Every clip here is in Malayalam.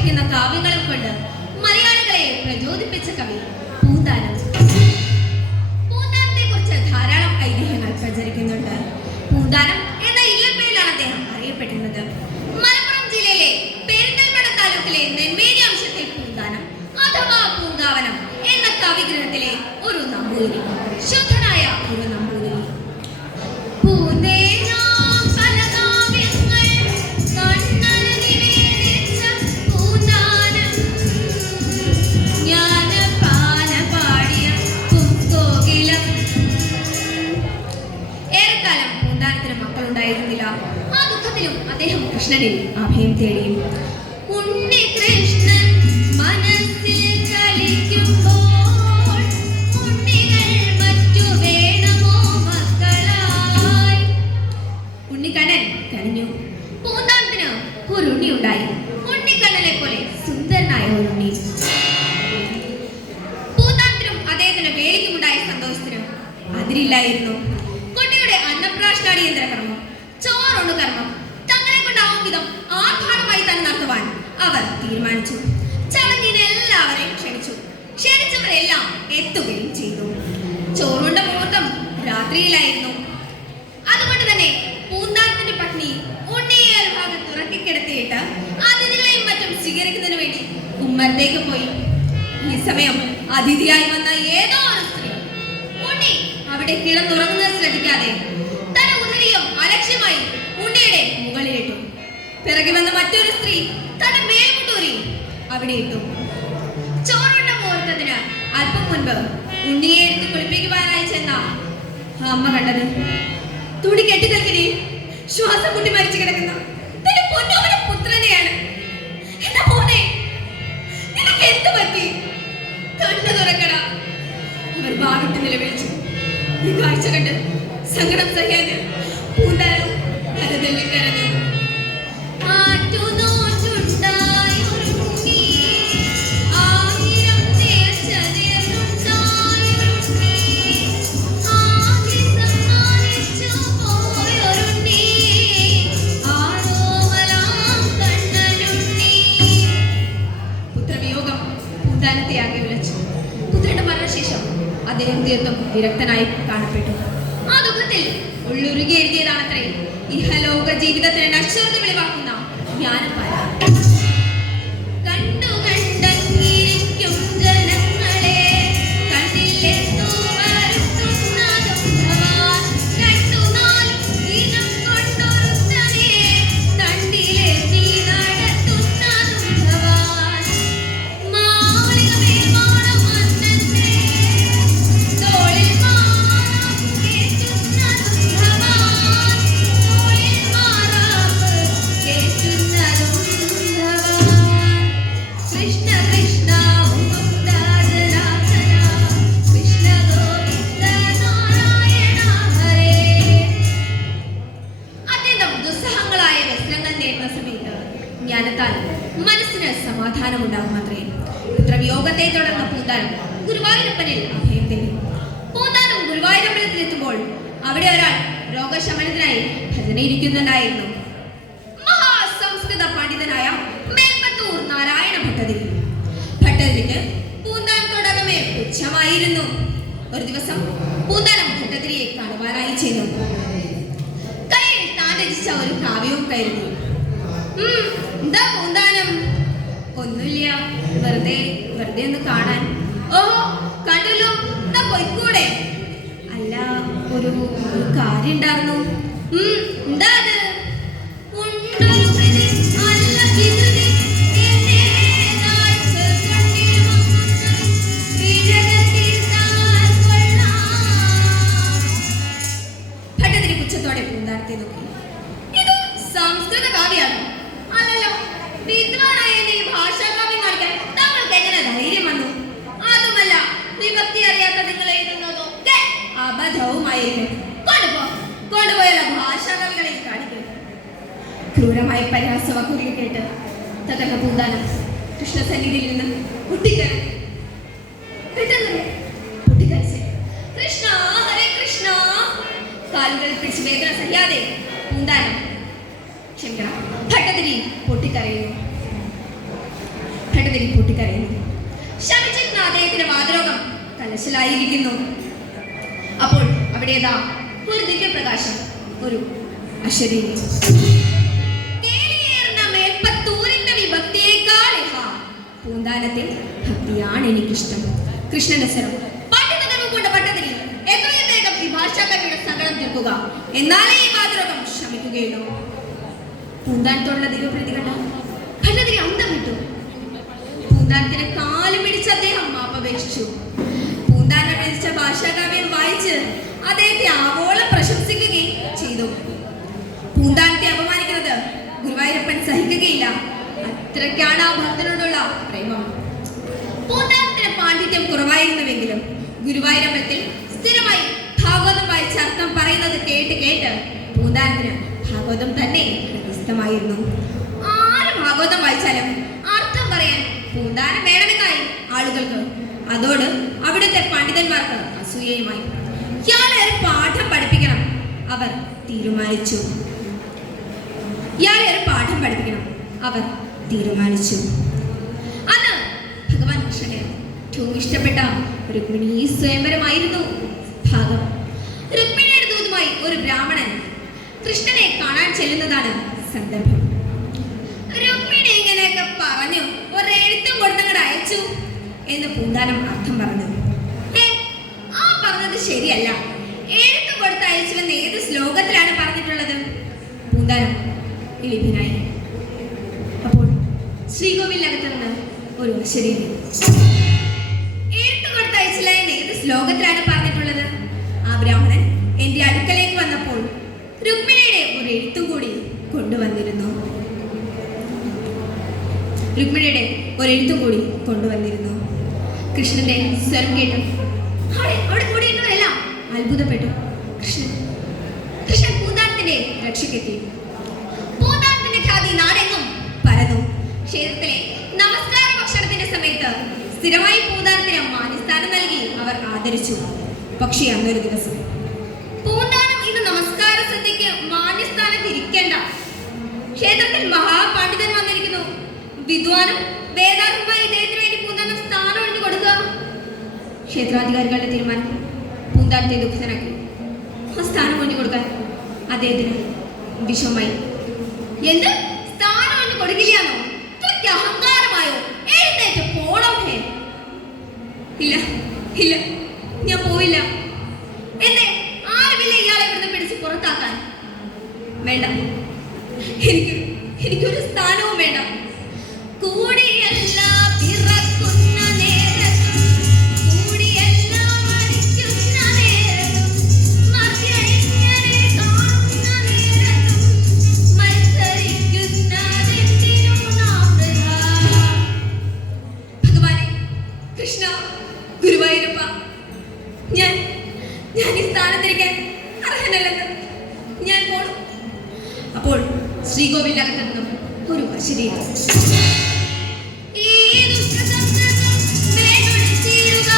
പ്രകാശിപ്പിക്കുന്ന കാവ്യങ്ങളും കൊണ്ട് മലയാളികളെ പ്രചോദിപ്പിച്ച കവി പൂന്താനം. പൂന്താനത്തെ കുറിച്ച് ധാരാളം ഐതിഹ്യങ്ങൾ പ്രചരിക്കുന്നുണ്ട്. പൂന്താനം എന്ന ഇല്ലപ്പേരിലാണ് അദ്ദേഹം അറിയപ്പെട്ടിരുന്നത്. മലപ്പുറം ജില്ലയിലെ പെരിന്തൽമണ്ണ താലൂക്കിലെ നെന്മേരി അംശത്തിൽ പൂന്താനം അഥവാ പൂങ്കാവനം എന്ന കവിഗ്രഹത്തിലെ ഒരു നമ്പൂതിരി. ശുദ്ധനായ ഒരു നമ്പൂതിരി. കൃഷ്ണനിൽ അഭയം തേടി ഉണ്ണികൃഷ്ണൻ മനസ്സിൽ കളിക്കുമ്പോൾ ഉണ്ണികൾ മറ്റു വേണമോ മക്കളായി? ഉണ്ണിക്കണ്ണൻ കരഞ്ഞു. പൂന്താനത്തിന് ഒരു ഉണ്ണി ഉണ്ടായി. ഉണ്ണിക്കണ്ണനെ പോലെ സുന്ദരനായ ഒരു ഉണ്ണി. പൂന്താനത്തിനും അദ്ദേഹത്തിന് വേലിക്കുമുണ്ടായ സന്തോഷത്തിന് അതിരില്ലായിരുന്നു. കുട്ടിയുടെ അന്നപ്രാശനാടിയന്തര കർമ്മം ചോറുണ്ട് കർമ്മം കൊണ്ടാവും വിധം ആർഭാടമായി തന്നെ നടത്തുവാൻ അവർ തീരുമാനിച്ചു. ചടങ്ങിന് എല്ലാവരെയും ക്ഷണിച്ചു. ക്ഷണിച്ചവരെല്ലാം എത്തുകയും ചെയ്തു. ചോറുണ്ട മുഹൂർത്തം രാത്രിയിലായിരുന്നു. അതുകൊണ്ട് തന്നെ പൂന്താനത്തിന്റെ പത്നി ഉണ്ണിയെ ഭാഗം തുറക്കിക്കിടത്തിയിട്ട് അതിഥികളെയും മറ്റും സ്വീകരിക്കുന്നതിന് വേണ്ടി ഉമ്മത്തേക്ക് പോയി. ഈ സമയം അതിഥിയായി വന്ന ഏതോ ഒരു സ്ത്രീ. ഉണ്ണി അവിടെ കിടന്നുറങ്ങുന്നത് ശ്രദ്ധിക്കാതെ തന്റെ ഉദരിയും അലക്ഷ്യമായി ഉണ്ണിയുടെ പിറകെ വന്ന മറ്റൊരു സ്ത്രീ തന്റെ മേൽമുട്ടൂരി അവിടെ ഇട്ടു. ചോറുണ്ട മുഹൂർത്തത്തിന് അല്പം മുൻപ് ഉണ്ണിയെ എടുത്ത് കുളിപ്പിക്കുവാനായി ചെന്ന അമ്മ കണ്ടത്. തുണി കെട്ടിത്തൽക്കിനി ശ്വാസം മുട്ടി മരിച്ചു കിടക്കുന്ന ഈ കാഴ്ച കണ്ട് സങ്കടം സഹിയാൻ പൂന്താരം കരതല്ലി കരഞ്ഞു പൂന്താനത്തെ ആകെ വിളിച്ചു. പുത്രന്റെ മരണശേഷം അദ്ദേഹം തീർത്തും വിരക്തനായി കാണപ്പെട്ടു. ആ ദുഃഖത്തിൽ ഉള്ളുരുകി എഴുതിയതാണത്രേ. ഇഹലോക ജീവിതത്തിന് നശ്വരത വെളിവാക്കുന്ന ജ്ഞാനപാല രോഗശമനത്തിനായി ഭജനയിരിക്കുന്നുണ്ടായിരുന്നു മഹാസംസ്കൃത പണ്ഡിതനായ മേൽപ്പത്തൂർ നാരായണ ഭട്ടതിരി. ഭട്ടതിരിക്ക് പൂന്താനത്തോടകമേ പുച്ഛമായിരുന്നു. ഒരു ദിവസം പൂന്താനം ഭട്ടതിരിയെ കാണുവാനായി ചെന്നു. കയ്യിൽ താൻ രചിച്ച ഒരു കാവ്യവും കരുതി എന്താ പൂന്താനം? ഒന്നുമില്ല വെറുതെ വെറുതെ ഒന്ന് കാണാൻ. ഓഹോ ഒരു പരിഹാസവാക്കുകൾ കേട്ട് തകർന്ന പൂന്താനം കൃഷ്ണ ഹരേ കൃഷ്ണ. കാലുകൾ പിടിച്ച് വേദന സഹിയാതെ അപ്പോൾ ഒരു ദിവ്യപ്രകാശം ഒരു അശരീരി മേൽപ്പത്തൂരിന്റെ വിഭക്തിയേക്കാൾ പൂന്താനത്തിൽ ഭക്തിയാണ് എനിക്കിഷ്ടം. കൃഷ്ണന്റെ സ്വരം എന്നാലേ ഈ പൂന്താനത്തിന് കാലം പിടിച്ച് അദ്ദേഹം അത്രയ്ക്കാണ് ആ ഭക്തനോടുള്ള പ്രേമം. പൂന്താനത്തിന് പാണ്ഡിത്യം കുറവായിരുന്നുവെങ്കിലും ഗുരുവായൂരമ്പലത്തിൽ സ്ഥിരമായി ഭാഗവതം വായിച്ച അർത്ഥം പറയുന്നത് കേട്ട് കേട്ട് പൂന്താനത്തിന് ഭാഗവതം തന്നെ ഇഷ്ടമായിരുന്നു ആര് ഭാഗവതം വായിച്ചാലും അർത്ഥം പറയാൻ പൂന്താനം വേണമെന്നായി ആളുകൾക്ക്. അതോട് അവിടുത്തെ പണ്ഡിതന്മാർക്ക് അസൂയയുമായി. ഇയാളെ പാഠം പഠിപ്പിക്കണം അവർ തീരുമാനിച്ചു. ഇയാളെ ഒരു പാഠം പഠിപ്പിക്കണം അവർ തീരുമാനിച്ചു. അത് ഭഗവാൻ കൃഷ്ണന് ഏറ്റവും ഇഷ്ടപ്പെട്ട രുക്മിണി സ്വയംവരമായിരുന്നു. ഭാഗം. രുക്മിണിയുടെ ദൂതുമായി ഒരു ബ്രാഹ്മണൻ കൃഷ്ണനെ കാണാൻ ചെല്ലുന്നതാണ് സന്ദർഭം. രുക്മിണി ഇങ്ങനെയൊക്കെ പറഞ്ഞു ഒരെഴുത്തും കൊടുത്തങ്ങട് അയച്ചു എന്ന് പൂന്താനം അർത്ഥം പറഞ്ഞു. "ഏ, ആ പറഞ്ഞത് ശരിയല്ല. എഴുത്തും കൊടുത്ത് അയച്ചുവെന്ന് ഏത് ശ്ലോകത്തിലാണ് പറഞ്ഞിട്ടുള്ളത്? പൂന്താനം അപ്പോൾ ശ്രീകോവിലകത്ത് ഒരു ശരീരം. എഴുത്ത് കൊടുത്ത് അയച്ചില്ല എന്ന്. ഏത് ശ്ലോകത്തിലാണ് പറഞ്ഞിട്ടുള്ളത്. ആ ബ്രാഹ്മണൻ എന്റെ അടുക്കലേക്ക് വന്നപ്പോൾ രുക്മിണിയുടെ ഒരു എഴുത്തും കൂടി കൊണ്ടുവന്നിരുന്നു. രുക്മിണിയുടെ ഒരു എഴുത്തും കൂടി കൊണ്ടുവന്നിരുന്നു. കൃഷ്ണന്റെ സ്വരം കേട്ടു. അവിടെ അവിടെ കൂടിയിരുന്നവരെല്ലാം അത്ഭുതപ്പെട്ടു. കൃഷ്ണൻ കൃഷ്ണൻ പൂന്താനത്തിന്റെ രക്ഷയ്ക്കെത്തി. ക്ഷേത്രത്തിലെ നമസ്കാര ഭക്ഷണത്തിന്റെ സമയത്ത് സ്ഥിരമായി പൂന്താനത്തിന് മാന്യസ്ഥാനം നൽകി അവർ ആദരിച്ചു. പക്ഷേ അന്നൊരു ദിവസം പൂന്താനം ഇന്ന് നമസ്കാര സദ്യക്ക് മാന്യസ്ഥാനത്ത് ഇരിക്കേണ്ട. ക്ഷേത്രത്തിൽ മഹാപണ്ഡിതൻ വന്നിരിക്കുന്നു. വിദ്വാനും വേദാന്തമായ ഇദ്ദേഹത്തിന് വേണ്ടി പൂന്താനം സ്ഥാനം ഒഴിഞ്ഞു കൊടുക്കുക. ക്ഷേത്രാധികാരികളുടെ തീരുമാനം പൂന്താനത്തെ ദുഃഖിതനാക്കി. സ്ഥാനം ഒഴിഞ്ഞു കൊടുക്കാൻ അദ്ദേഹത്തിന് വിഷമമായി. എന്ത്? സ്ഥാനം ഒഴിഞ്ഞു കൊടുക്കില്ലാന്നോ ഇല്ല ഇല്ല. ഞാൻ പോയില്ല എന്നെ ആരുമില്ല ഇയാളെ ഇവിടുന്ന് പിടിച്ച് പുറത്താക്കാൻ. വേണ്ട. സ്ഥാനത്തിരിക്കാൻ അർഹനല്ലെന്ന് ഞാൻ പോണു. അപ്പോൾ ശ്രീകോവിലകത്ത് നിന്നും ഒരു ശരീരം ഈ ദുഷ്ടസംസർഗം വേഗൊഴിച്ചിടുക,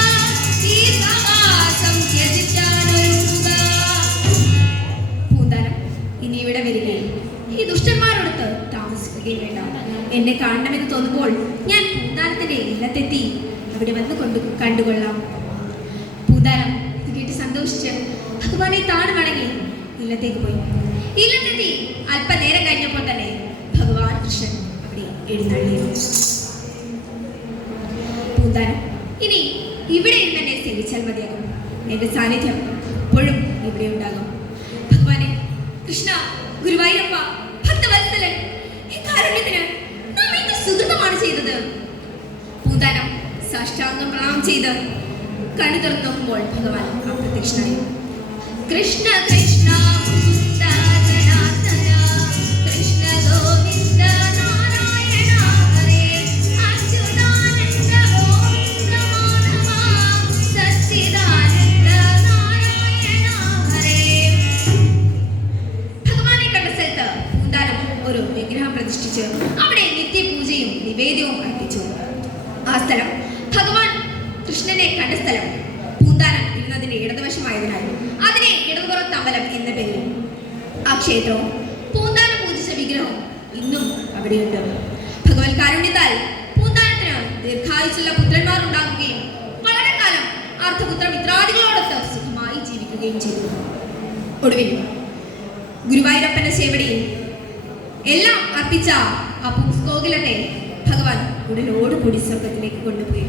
ഈ സവാസം ത്യജിക്കാനൊരുങ്ങുക. പൂന്താനം ഇനി ഇവിടെ വരികയും. ഈ ദുഷ്ടന്മാരോടൊത്ത് താമസിക്കുകയും വേണ്ട. എന്നെ കാണണമെന്ന് തോന്നുമ്പോൾ ഞാൻ പൂന്താനത്തിന്റെ ഇല്ലത്തെത്തി അവിടെ വന്ന് കൊണ്ട് കണ്ടുകൊള്ളാം. പൂന്താനം ഇത് കേട്ട് സന്തോഷിച്ച് താഴ് വണങ്ങി ഇല്ലത്തേക്ക് പോയി. ഇല്ലത്തെത്തി അല്പനേരം കഴിഞ്ഞപ്പോൾ തന്നെ ഭഗവാൻ കൃഷ്ണൻ അവിടെ എഴുന്നള്ളിയിരുന്നു പൂന്താനം ഇനി ഇവിടെ ഇരുന്ന് എന്നെ സേവിച്ചാൽ മതിയാകും. എന്റെ സാന്നിധ്യം എപ്പോഴും ഇവിടെ ഉണ്ടാകും. ഭഗവാനെ കൃഷ്ണ ഗുരുവായൂരപ്പ ഭക്തവത്സലൻ കാരുണ്യത്തിന് നാം എന്ത് സുഹൃതമാണ് ചെയ്തത്? പൂന്താനം സാഷ്ടാംഗം പ്രണാമം ചെയ്ത് കണ്ണു തുറന്നു നോക്കുമ്പോൾ ഭഗവാൻ അപ്രത്യക്ഷനായി. കൃഷ്ണ കൃഷ്ണ ഒരു വിഗ്രഹം പ്രതിഷ്ഠിച്ച് അവിടെ നിത്യപൂജയും നിവേദ്യവും അർപ്പിച്ചു. ആ സ്ഥലം ഭഗവാൻ കൃഷ്ണനെ കണ്ട സ്ഥലം പൂന്താനം ഇരുന്നതിന്റെ ഇടതുവശമായതിനാൽ അമ്പലം എന്ന പേരിൽ. ആ ക്ഷേത്രവും പൂന്താനം പൂജിച്ച വിഗ്രഹവും ഇന്നും അവിടെയുണ്ട്. ഭഗവത് കാരുണ്യത്താൽ പൂന്താനത്തിന് ദീർഘായുസുള്ള പുത്രന്മാർ ഉണ്ടാകുകയും വളരെ കാലം അർത്ഥപുത്ര മിത്രാദികളോടൊത്ത് സുഖമായി ജീവിക്കുകയും ചെയ്തു. ഒടുവിൽ ഗുരുവായൂരപ്പന്റെ സേവടിയിൽ എല്ലാം അർപ്പിച്ച ആ പുസ്കോകിലത്തെ ഭഗവാൻ ഉടലോടുകൂടി സ്വർഗത്തിലേക്ക് കൊണ്ടുപോയി.